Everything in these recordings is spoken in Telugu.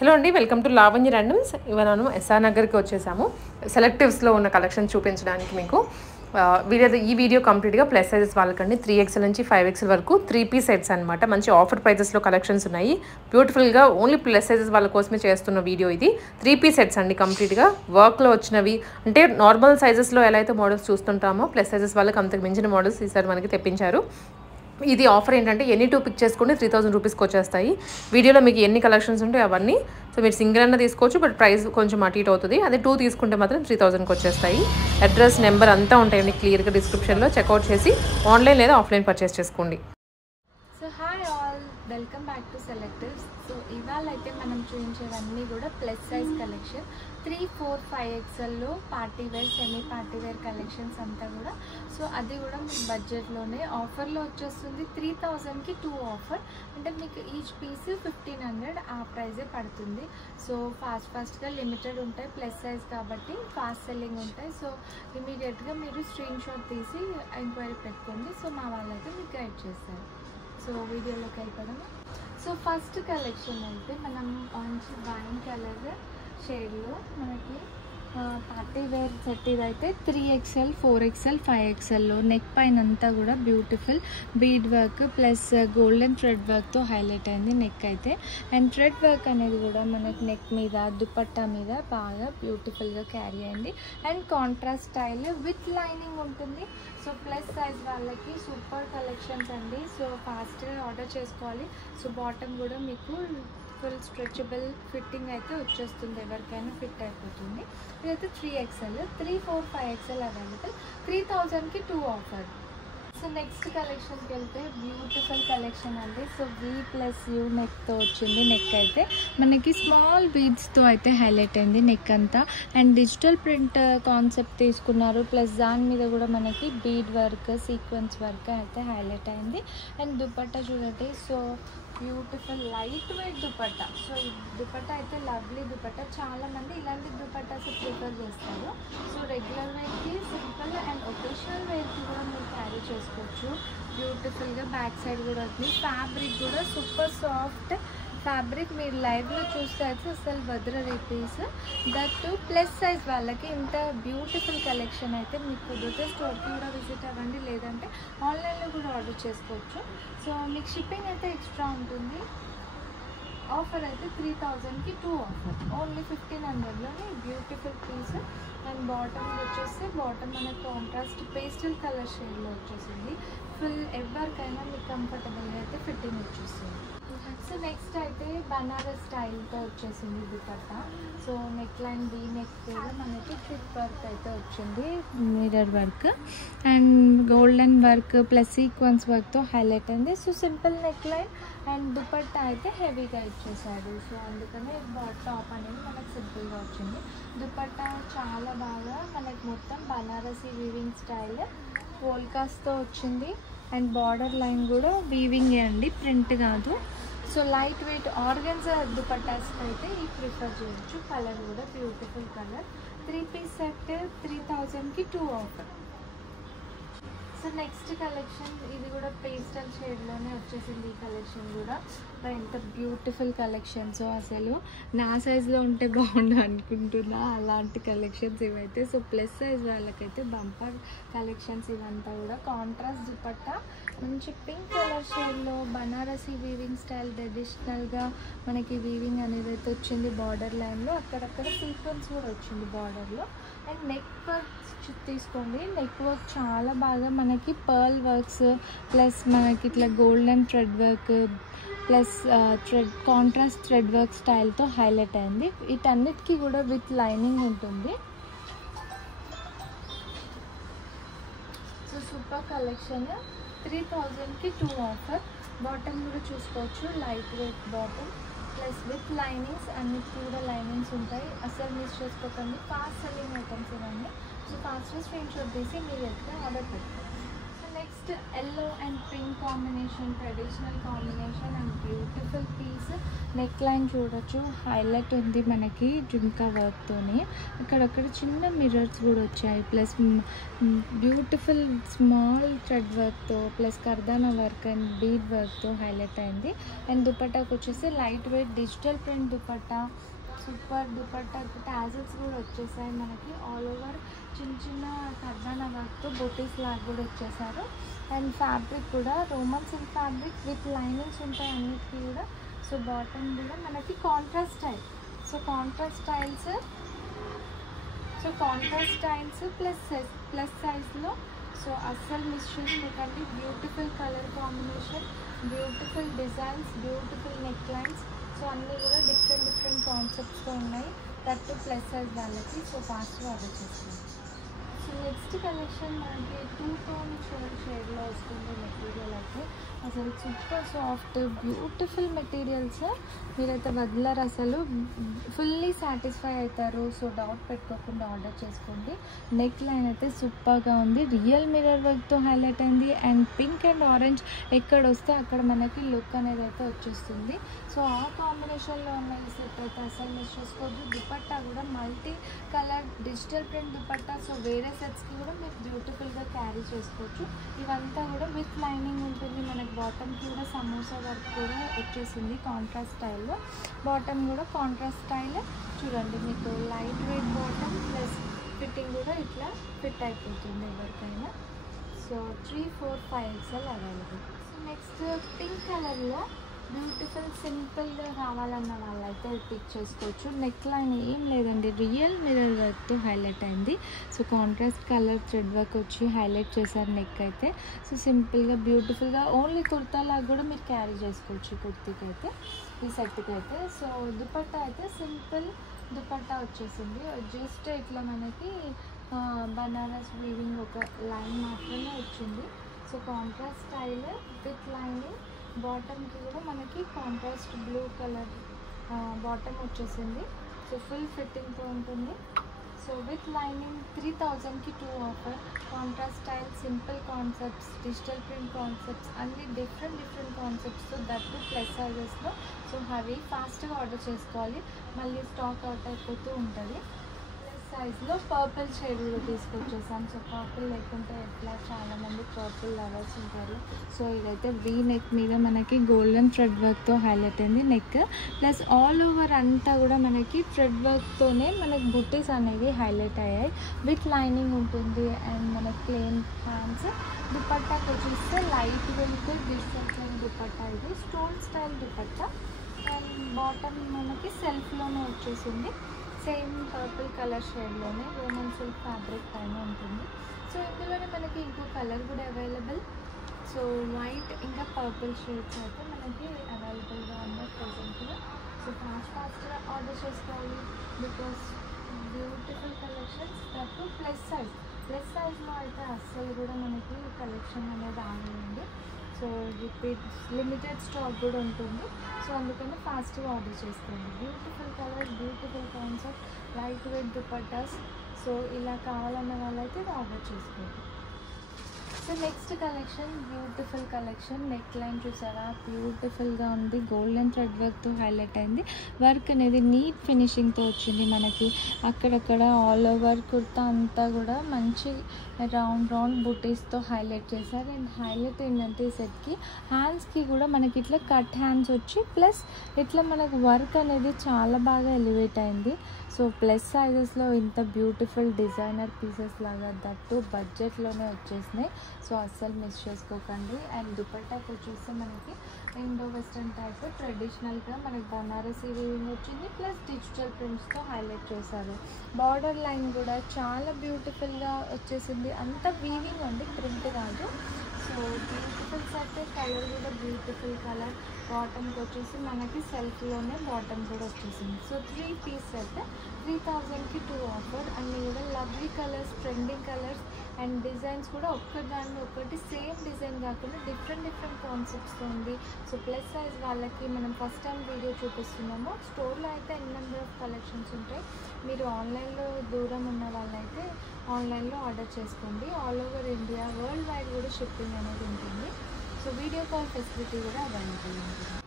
హలో అండి, వెల్కమ్ టు లావణ్య ర్యాండమ్స్. ఇవాళ మనం ఎస్ఆర్ నగర్కి వచ్చేసాము సెలెక్టివ్స్లో ఉన్న కలెక్షన్ చూపించడానికి మీకు. ఈ వీడియో కంప్లీట్గా ప్లస్ సైజెస్ వాళ్ళకండి. 3XL నుంచి 5XL వరకు 3 పీస్ సెట్స్ అనమాట. మంచి ఆఫర్ ప్రైజెస్లో కలెక్షన్స్ ఉన్నాయి. బ్యూటిఫుల్గా ఓన్లీ ప్లస్ సైజెస్ వాళ్ళ కోసమే చేస్తున్న వీడియో ఇది. 3 పీస్ సెట్స్ అండి, కంప్లీట్గా వర్క్లో వచ్చినవి. అంటే నార్మల్ సైజెస్లో ఎలా అయితే మోడల్స్ చూస్తుంటామో ప్లస్ సైజెస్ వాళ్ళకి అంతకు మించిన మోడల్స్ ఈసారి మనకి తెప్పించారు. ఇది ఆఫర్ ఏంటంటే ఎన్ని 2 పిక్ చేసుకుంటే 3000 రూపీస్కి వచ్చేస్తాయి. వీడియోలో మీకు ఎన్ని కలెక్షన్స్ ఉంటాయి అవన్నీ. సో మీరు సింగిల్ అన్న తీసుకోవచ్చు, బట్ ప్రైస్ కొంచెం అటు ఇటు అవుతుంది. అదే 2 తీసుకుంటే మాత్రం 3000కి వచ్చేస్తాయి. అడ్రస్ నెంబర్ అంతా ఉంటాయండి క్లియర్గా డిస్క్రిప్షన్లో. చెక్అవుట్ చేసి ఆన్లైన్ లేదా ఆఫ్లైన్ పర్చేస్ చేసుకోండి. So hi all, welcome back to Selectives. So ఇవాళ అయితే మనం చూపించేవన్నీ కూడా ప్లస్ సైజ్ కలెక్షన్ 3, 4, 5XLలో party wear, semi party wear collections అంతా కూడా. సో అది కూడా మీకు బడ్జెట్లోనే ఆఫర్లో వచ్చేస్తుంది. 3000కి 2 ఆఫర్, అంటే మీకు ఈచ్ పీస్ 1500 ఆ ప్రైజే పడుతుంది. సో ఫాస్ట్గా లిమిటెడ్ ఉంటాయి, ప్లస్ సైజ్ కాబట్టి ఫాస్ట్ సెల్లింగ్ ఉంటాయి. సో ఇమీడియట్గా మీరు స్క్రీన్ షాట్ తీసి ఎంక్వైరీ పెట్టుకోండి. సో మా వాళ్ళైతే మీకు గైడ్ చేస్తారు. సో వీడియోలోకి వెళ్ళిపోదాము. సో ఫస్ట్ కలెక్షన్ అయితే మనం మంచి వైన్ కలర్ షేడ్లో మనకి పార్టీ వేర్ సెట్. ఇదైతే 3XL, 4XL, 5XLలో నెక్ పైన అంతా కూడా beautiful bead work plus golden thread వర్క్తో హైలైట్ అయింది నెక్ అయితే. అండ్ థ్రెడ్ వర్క్ అనేది కూడా మనకి నెక్ మీద, దుపట్టా మీద బాగా బ్యూటిఫుల్గా క్యారీ అయింది. And contrast style with lining ఉంటుంది. సో ప్లస్ సైజ్ వాళ్ళకి సూపర్ కలెక్షన్స్ అండి. సో ఫాస్ట్గా ఆర్డర్ చేసుకోవాలి. సో బాటమ్ కూడా మీకు ఫుల్ స్ట్రెచబుల్ ఫిట్టింగ్ అయితే వచ్చేస్తుంది, ఎవరికైనా ఫిట్ అయిపోతుంది. ఇదైతే 3XL, 3, 4, 5XL అవైలబుల్. 3000కి 2 ఆఫర్. సో నెక్స్ట్ కలెక్షన్కి వెళ్తే బ్యూటిఫుల్ కలెక్షన్ అండి. సో V+U నెక్తో వచ్చింది. నెక్ అయితే మనకి స్మాల్ బీడ్స్తో అయితే హైలైట్ అయింది నెక్ అంతా. అండ్ డిజిటల్ ప్రింట్ కాన్సెప్ట్ తీసుకున్నారు, ప్లస్ దాని మీద కూడా మనకి బీడ్ వర్క్, సీక్వెన్స్ వర్క్ అయితే హైలైట్ అయింది. అండ్ దుపట్టా చూడండి, so beautiful light weight dupatta. So ఈ దుపట్టా అయితే లవ్లీ దుపట్టా. చాలామంది ఇలాంటి దుపట్టాస్ ప్రిఫర్ చేస్తారు. సో రెగ్యులర్ వేర్కి, సింపుల్ అండ్ ఒకేషనల్ వేర్కి కూడా మీరు క్యారీ చేసుకోవచ్చు. బ్యూటిఫుల్గా బ్యాక్ సైడ్ కూడా ఉంది. ఫ్యాబ్రిక్ కూడా సూపర్ సాఫ్ట్ ఫ్యాబ్రిక్. మీరు లైవ్లో చూస్తే అయితే అసలు వదలరు ఈ పీస్. దట్ ప్లస్ సైజ్ వాళ్ళకి ఇంత బ్యూటిఫుల్ కలెక్షన్ అయితే మీకు కుదిరితే స్టోర్కి కూడా విజిట్ అవ్వండి, లేదంటే ఆన్లైన్లో కూడా ఆర్డర్ చేసుకోవచ్చు. సో మీకు షిప్పింగ్ అయితే ఎక్స్ట్రా ఉంటుంది. ఆఫర్ అయితే 3000కి 2 ఆఫర్, ఓన్లీ 1500లోనే బ్యూటిఫుల్ పీస్. అండ్ బాటమ్ వచ్చేస్తే బాటమ్ మనకు కాంట్రాస్ట్ పేస్టల్ కలర్ షేడ్లో వచ్చేసింది. ఫుల్ ఎవరికైనా మీకు కంఫర్టబుల్గా అయితే ఫిట్టింగ్ వచ్చేస్తుంది. సో నెక్స్ట్ అయితే బనారస్ స్టైల్తో వచ్చేసింది dupatta. So neck line V neck కూడా మనకి క్లిప్ వర్క్ అయితే వచ్చింది, mirror work and golden work plus sequence వర్క్తో హైలైట్ అయింది. So simple neck line and dupatta అయితే హెవీగా ఇచ్చేసాడు. సో అందుకనే టాప్ అనేది మనకు సింపుల్గా వచ్చింది. దుపట్టా చాలా బాగా మనకి మొత్తం బనారసీ వీవింగ్ స్టైల్ పోల్కాస్తో వచ్చింది. అండ్ బార్డర్ లైన్ కూడా వీవింగే అండి, ప్రింట్ కాదు. So light weight organza dupattas అయితే ఈ ప్రిఫర్ చేయొచ్చు. కలర్ కూడా బ్యూటిఫుల్ కలర్. 3 పీస్ సెట్ 3000కి 2 ఆఫర్. సో నెక్స్ట్ కలెక్షన్ ఇది కూడా పేస్టల్ షేడ్లోనే వచ్చేసింది. ఈ కలెక్షన్ కూడా ఎంత బ్యూటిఫుల్ కలెక్షన్స్, అసలు నా సైజ్లో ఉంటే బాగుండు అనుకుంటున్నా అలాంటి కలెక్షన్స్ ఇవైతే. సో ప్లస్ సైజ్ వాళ్ళకైతే బంపర్ కలెక్షన్స్ ఇవంతా కూడా. కాంట్రాస్ట్ దుపట్టా మంచి పింక్ కలర్ షేడ్లో బనారసీ వీవింగ్ స్టైల్ ట్రెడిషనల్గా మనకి వీవింగ్ అనేది అయితే వచ్చింది. బార్డర్ లైన్లో అక్కడక్కడ సీక్వెన్స్ కూడా వచ్చింది బార్డర్లో. అండ్ నెక్ వర్క్ తీసుకోండి, నెక్ వర్క్ చాలా బాగా మనకి పర్ల్ వర్క్స్ ప్లస్ మనకి ఇట్లా golden thread work plus contrast thread work స్టైల్తో హైలైట్ అయింది. వీటన్నిటికీ కూడా విత్ లైనింగ్ ఉంటుంది. So super collection. 3000కి 2 ఆఫర్. బాటమ్ కూడా చూసుకోవచ్చు, light weight bottom plus with linings. అన్నిటికీ కూడా లైనింగ్స్ ఉంటాయి, అసలు మిస్ చేసుకోకండి. ఫాస్ట్ సెల్లింగ్ ఐటమ్స్ ఇవన్నీ. సో ఫాస్ట్గా స్క్రీన్ షాట్ తీసి మీరు ఎట్లా ఆర్డర్ పెట్టుకోండి. So next next yellow and pink combination, traditional combination and beautiful piece. Neck line చూడొచ్చు, హైలైట్ ఉంది మనకి జుమ్కా వర్క్తోని. అక్కడక్కడ చిన్న మిర్రర్స్ కూడా వచ్చాయి, ప్లస్ బ్యూటిఫుల్ స్మాల్ థ్రెడ్ వర్క్తో ప్లస్ కర్దానా వర్క్ అండ్ బీడ్ వర్క్తో హైలైట్ అయింది. అండ్ దుపట్టాకి వచ్చేసి light weight digital print dupatta, super dupatta. Tassels కూడా వచ్చేసాయి మనకి. ఆల్ ఓవర్ చిన్న చిన్న కర్దానా వర్క్తో బొటీస్ లాగా కూడా వచ్చేసారు. అండ్ ఫ్యాబ్రిక్ కూడా Roman silk fabric with linings ఉంటాయి అన్నిటికీ కూడా. సో బాటమ్ కూడా మనకి contrast style. So contrast styles plus సైజ్లో. సో అస్సలు మిస్ చేసుకోకండి. Beautiful colour combination, beautiful designs, beautiful neck lines. So అన్నీ కూడా డిఫరెంట్ కాన్సెప్ట్స్తో ఉన్నాయి, దట్ ప్లస్ సైజ్ వాళ్ళకి. సో ఫాస్ట్గా ఆర్డర్ చేసుకోండి. సో నెక్స్ట్ కలెక్షన్ మనకి 2 టోన్ షేడ్లో వస్తుంది మెటీరియల్ అయితే. అసలు సూపర్ సాఫ్ట్ బ్యూటిఫుల్ మెటీరియల్స్, మీరైతే వదలరు అసలు, ఫుల్లీ సాటిస్ఫై అవుతారు. సో డౌట్ పెట్టుకోకుండా ఆర్డర్ చేసుకోండి. నెక్ లైన్ అయితే సూపర్గా ఉంది, రియల్ మిర్రర్ వర్క్తో హైలైట్ అయింది. అండ్ పింక్ అండ్ ఆరెంజ్ ఎక్కడ వస్తే అక్కడ మనకి లుక్ అనేది అయితే వచ్చేస్తుంది. సో ఆ కాంబినేషన్లో ఉన్న ఈ సెట్ అయితే అసలు మిస్ చేసుకోవద్దు. దుపట్టా కూడా multi colour digital print dupatta. So వేరే సెట్స్కి కూడా మీరు బ్యూటిఫుల్గా క్యారీ చేసుకోవచ్చు. ఇవంతా కూడా విత్ లైనింగ్ ఉంటుంది మనకి. బాటమ్కి కూడా సమోసా వర్క్ కూడా వచ్చేసింది కాంట్రాస్ట్ స్టైల్లో. బాటమ్ కూడా కాంట్రాస్ట్ స్టైల్ చూడండి, మీకు light weight bottom plus fitting కూడా ఇట్లా ఫిట్ అయిపోతుంది ఎవరికైనా. So 3, 4, 5 XL available. So next pink కలర్లో బ్యూటిఫుల్ సింపుల్గా కావాలన్న వాళ్ళైతే పిక్ చేసుకోవచ్చు. నెక్ లైన్ ఏం లేదండి, రియల్ మిర్రర్ వర్క్తో హైలైట్ అయింది. So contrast colour thread work వచ్చి హైలైట్ చేశారు నెక్ అయితే. సో సింపుల్గా బ్యూటిఫుల్గా ఓన్లీ కుర్తాలాగా కూడా మీరు క్యారీ చేసుకోవచ్చు కుర్తీకి అయితే, ఈ సెట్కి అయితే. సో దుపట్టా అయితే సింపుల్ దుపట్టా వచ్చేసింది. జస్ట్ ఇట్లా మనకి బనారస్ వీవింగ్ ఒక లైన్ మాత్రమే వచ్చింది. So contrast style with lining. బాటమ్కి కూడా మనకి కాంట్రాస్ట్ బ్లూ కలర్ బాటమ్ వచ్చేసింది. సో ఫుల్ ఫిట్టింగ్తో ఉంటుంది. సో విత్ లైనింగ్ 3000కి 2 offer. Contrast style, simple concepts, digital print concepts, అన్ని డిఫరెంట్ కాన్సెప్ట్స్తో, దట్టు ప్లస్ సైజెస్లో. సో హరీ ఫాస్ట్గా ఆర్డర్ చేసుకోవాలి, మళ్ళీ స్టాక్ అవుట్ అయిపోతూ ఉంటుంది. సైజ్లో పర్పుల్ షేడ్ కూడా తీసుకొచ్చేసాం. సో పర్పుల్ లేకుంటే ఎట్లా, చాలామంది పర్పుల్ లవర్స్ ఉంటారు. సో ఇదైతే వీ నెక్ మీద మనకి గోల్డెన్ థ్రెడ్ వర్క్తో హైలైట్ అయింది నెక్. ప్లస్ ఆల్ ఓవర్ అంతా కూడా మనకి థ్రెడ్ వర్క్తోనే మనకి బుట్టీస్ అనేవి హైలైట్ అయ్యాయి. విత్ లైనింగ్ ఉంటుంది అండ్ మనకి ప్లెయిన్ హ్యాండ్స్. దుపట్టాకి వచ్చేస్తే లైట్ వెయిట్ డిజిటల్ దుపట్టా, ఇది stone style dupatta. And bottom మనకి సెల్ఫ్లోనే వచ్చేసింది, సేమ్ పర్పుల్ కలర్ షేడ్లోనే రోమన్ సిల్క్ ఫ్యాబ్రిక్ పైన ఉంటుంది. సో ఇందులోనే మనకి ఇంకో కలర్ కూడా అవైలబుల్. సో వైట్ ఇంకా పర్పుల్ షేడ్స్ అయితే మనకి అవైలబుల్గా ఉన్నాయి ప్రెజెంట్గా. సో ఫాస్ట్గా ఆర్డర్ చేసుకోవాలి, because beautiful collections. That plus సైజ్లో అయితే అస్సలు కూడా మనకి కలెక్షన్ అనేది ఆగండి. సో లిమిటెడ్ స్టాక్ కూడా ఉంటుంది. సో అందుకని ఫాస్ట్గా ఆర్డర్ చేసుకోండి. Beautiful colour, beautiful concept, light weight dupattas. So ఇలా కావాలన్న వాళ్ళైతే ఇది ఆర్డర్ చేసుకోండి. So next collection beautiful collection. Neck line చూసారా, బ్యూటిఫుల్గా ఉంది, గోల్డెన్ థ్రెడ్ వర్క్తో హైలైట్ అయింది. వర్క్ అనేది నీట్ ఫినిషింగ్తో వచ్చింది మనకి. అక్కడక్కడ ఆల్ ఓవర్ కుర్తా అంతా కూడా మంచి రౌండ్ బుటీస్తో హైలైట్ చేశారు. అండ్ హైలైట్ ఏంటంటే ఈ సెట్కి హ్యాండ్స్కి కూడా మనకి ఇట్లా కట్ హ్యాండ్స్ వచ్చి ప్లస్ ఇట్లా మనకు వర్క్ అనేది చాలా బాగా ఎలివేట్ అయింది. సో ప్లస్ సైజెస్లో ఇంత బ్యూటిఫుల్ డిజైనర్ పీసెస్ లాగా, దట్టు బడ్జెట్లోనే వచ్చేసినాయి. సో అస్సలు మిస్ చేసుకోకండి. అండ్ దుపట్టాకి వచ్చేస్తే మనకి ఇండో వెస్ట్రన్ టైప్ ట్రెడిషనల్గా మనకి బనారసీ వీవింగ్ వచ్చింది, ప్లస్ డిజిటల్ ప్రింట్స్తో హైలైట్ చేశారు. బార్డర్ లైన్ కూడా చాలా బ్యూటిఫుల్గా వచ్చేసింది, అంతా వీవింగ్ ఉంది, ప్రింట్ కాదు. So beautiful set. కలర్ కూడా బ్యూటిఫుల్ కలర్. బాటమ్కి వచ్చేసి మనకి సెల్ఫ్లోనే బాటమ్ కూడా వచ్చేసింది. సో 3 పీస్ సెట్ 3000కి 2 ఆఫర్. అన్నీ కూడా lovely colours, trending colours, and designs కూడా ఒక్కదాన్ని ఒకటి సేమ్ డిజైన్ కాకుండా డిఫరెంట్ కాన్సెప్ట్స్తో ఉంది. సో ప్లస్ సైజ్ వాళ్ళకి మనం ఫస్ట్ టైం వీడియో చూపిస్తున్నాము. స్టోర్లో అయితే ఎన్ని నెంబర్ ఆఫ్ కలెక్షన్స్ ఉంటాయి. మీరు ఆన్లైన్లో దూరం ఉన్న వాళ్ళైతే ఆన్లైన్లో ఆర్డర్ చేసుకోండి. All over India world wide కూడా షిప్పింగ్ అనేది ఉంటుంది. సో వీడియో కాల్ ఫెసిలిటీ కూడా అవైలబుల్ ఉంటుంది.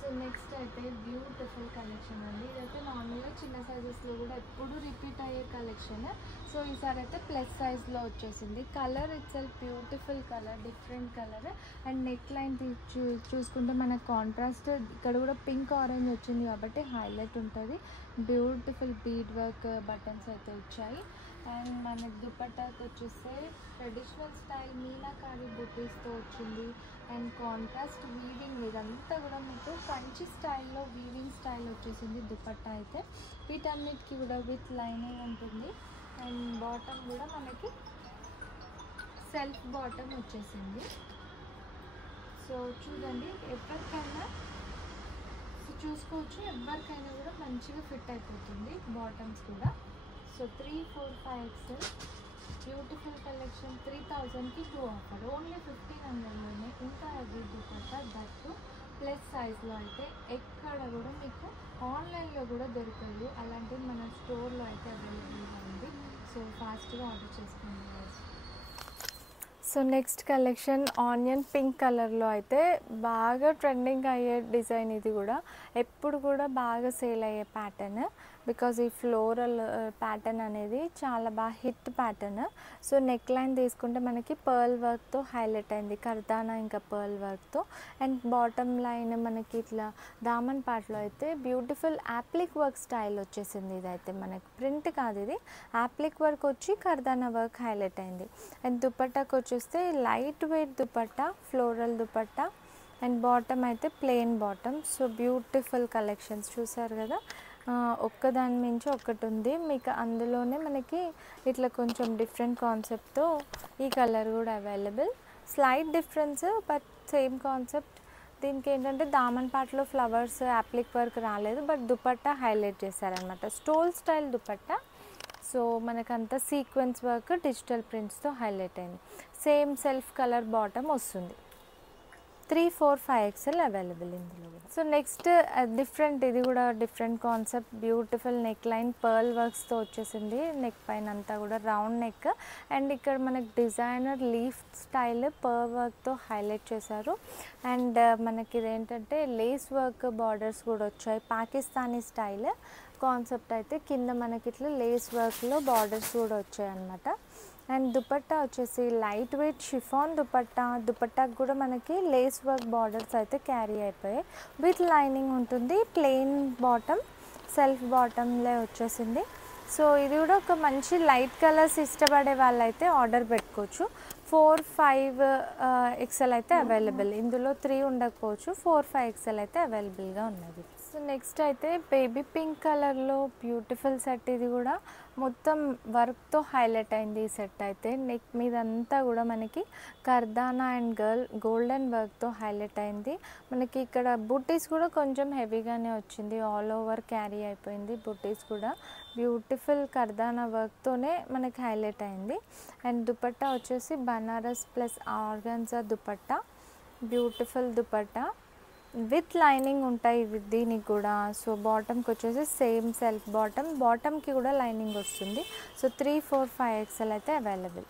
సో నెక్స్ట్ అయితే బ్యూటిఫుల్ కలెక్షన్ అండి. ఇదైతే నార్మల్గా చిన్న సైజెస్లో కూడా ఎప్పుడు రిపీట్ అయ్యే కలెక్షన్. సో ఈసారి అయితే ప్లస్ సైజ్లో వచ్చేసింది. Colour itself beautiful colour, different colour. And neck line చూసుకుంటే మనకు కాంట్రాస్ట్ ఇక్కడ కూడా పింక్ ఆరెంజ్ వచ్చింది కాబట్టి హైలైట్ ఉంటుంది. బ్యూటిఫుల్ బీడ్ వర్క్ బటన్స్ అయితే వచ్చాయి. అండ్ మనకి దుపట్టాకి వచ్చేస్తే ట్రెడిషనల్ స్టైల్ మీనాకారి బుటీస్తో వచ్చింది. అండ్ కాంట్రాస్ట్ వీవింగ్, ఇదంతా కూడా మీకు కంచి స్టైల్లో వీవింగ్ స్టైల్ వచ్చేసింది దుపట్టా అయితే. వీటన్నిటికీ కూడా విత్ లైనింగ్ ఉంటుంది. అండ్ బాటమ్ కూడా మనకి సెల్ఫ్ బాటమ్ వచ్చేసింది. సో చూడండి, ఎవరికైనా చూసుకోవచ్చు, ఎవరికైనా కూడా మంచిగా ఫిట్ అయిపోతుంది బాటమ్స్ కూడా. So 3, 4, 5 XL beautiful collection. 3000కి 2 ఆఫర్, ఓన్లీ 1500లోనే. ఇంకా అది దుపట్టా దట్టు ప్లస్ సైజ్లో అయితే ఎక్కడ కూడా మీకు ఆన్లైన్లో కూడా దొరకదు. అలాంటివి మన స్టోర్లో అయితే అవైలబుల్గా ఉంది. సో ఫాస్ట్గా ఆర్డర్ చేసుకోండి. So next collection onion pink కలర్లో అయితే బాగా ట్రెండింగ్ అయ్యే డిజైన్. ఇది కూడా ఎప్పుడు కూడా బాగా సేల్ అయ్యే ప్యాటర్న్. బికాజ్ ఈ ఫ్లోరల్ ప్యాటర్న్ అనేది చాలా బాగా hit pattern. So neck line తీసుకుంటే మనకి పర్ల్ వర్క్తో హైలైట్ అయింది, కర్దానా ఇంకా పర్ల్ వర్క్తో. అండ్ బాటమ్ లైన్ మనకి ఇట్లా దామన్ పార్ట్లో అయితే బ్యూటిఫుల్ యాప్లిక్ వర్క్ స్టైల్ వచ్చేసింది. ఇదైతే మనకి ప్రింట్ కాదు, ఇది యాప్లిక్ వర్క్ వచ్చి కర్దానా వర్క్ హైలైట్ అయింది. అండ్ దుపట్టాకి వచ్చేస్తే light weight dupatta, floral dupatta. And bottom అయితే plain bottom. So beautiful collections చూసారు కదా, ఒక్కదాని మించి ఒకటి ఉంది. మీకు అందులోనే మనకి ఇట్లా కొంచెం డిఫరెంట్ కాన్సెప్ట్తో ఈ కలర్ కూడా available. Slight difference but same concept. దీనికి ఏంటంటే దామన్ పార్ట్లో ఫ్లవర్స్ యాప్లిక్ వర్క్ రాలేదు, బట్ దుపట్టా హైలైట్ చేశారనమాట. Stole style dupatta. సో మనకంతా సీక్వెన్స్ వర్క్ డిజిటల్ ప్రింట్స్తో హైలైట్ అయింది. సేమ్ సెల్ఫ్ కలర్ బాటమ్ వస్తుంది. 3, 4, 5 XL అవైలబుల్ ఇందులో. సో నెక్స్ట్ డిఫరెంట్, ఇది కూడా different concept. Beautiful neck line pearl వర్క్స్తో వచ్చేసింది. నెక్ పైన అంతా కూడా రౌండ్ నెక్. అండ్ ఇక్కడ మనకి డిజైనర్ లీఫ్ స్టైల్ పర్ల్ వర్క్తో హైలైట్ చేశారు. అండ్ మనకి ఇదేంటంటే లేస్ వర్క్ బార్డర్స్ కూడా వచ్చాయి. పాకిస్తానీ స్టైల్ కాన్సెప్ట్ అయితే కింద మనకి ఇట్లా లేస్ వర్క్లో బార్డర్స్ కూడా వచ్చాయి అన్నమాట. అండ్ దుపట్టా వచ్చేసి లైట్ వెయిట్ షిఫాన్ దుపట్టా. దుపట్టాకు కూడా మనకి లేస్ వర్క్ బార్డర్స్ అయితే క్యారీ అయిపోయాయి. విత్ లైనింగ్ ఉంటుంది. ప్లెయిన్ బాటమ్, సెల్ఫ్ బాటంలే వచ్చేసింది. సో ఇది కూడా ఒక మంచి లైట్ కలర్స్ ఇష్టపడే వాళ్ళైతే ఆర్డర్ పెట్టుకోవచ్చు. 4, 5 XL అయితే అవైలబుల్. ఇందులో 3 ఉండకపోవచ్చు, 4, 5 XL అయితే అవైలబుల్గా ఉన్నది. సో నెక్స్ట్ అయితే బేబీ పింక్ కలర్లో బ్యూటిఫుల్ సెట్. ఇది కూడా మొత్తం వర్క్తో హైలైట్ అయింది ఈ సెట్ అయితే. నెక్ మీద అంతా కూడా మనకి కర్దానా అండ్ గోల్డెన్ వర్క్తో హైలైట్ అయింది. మనకి ఇక్కడ బుటీస్ కూడా కొంచెం హెవీగానే వచ్చింది, ఆల్ ఓవర్ క్యారీ అయిపోయింది. బుటీస్ కూడా బ్యూటిఫుల్ కర్దానా వర్క్తోనే మనకి హైలైట్ అయింది. అండ్ దుపట్టా వచ్చేసి Banaras plus organza dupatta. Beautiful dupatta with lining ఉంటాయి దీనికి కూడా. సో బాటమ్కి వచ్చేసి సేమ్ సెల్ఫ్ బాటమ్కి కూడా లైనింగ్ వస్తుంది. సో 3, 4, 5 XL అయితే అవైలబుల్.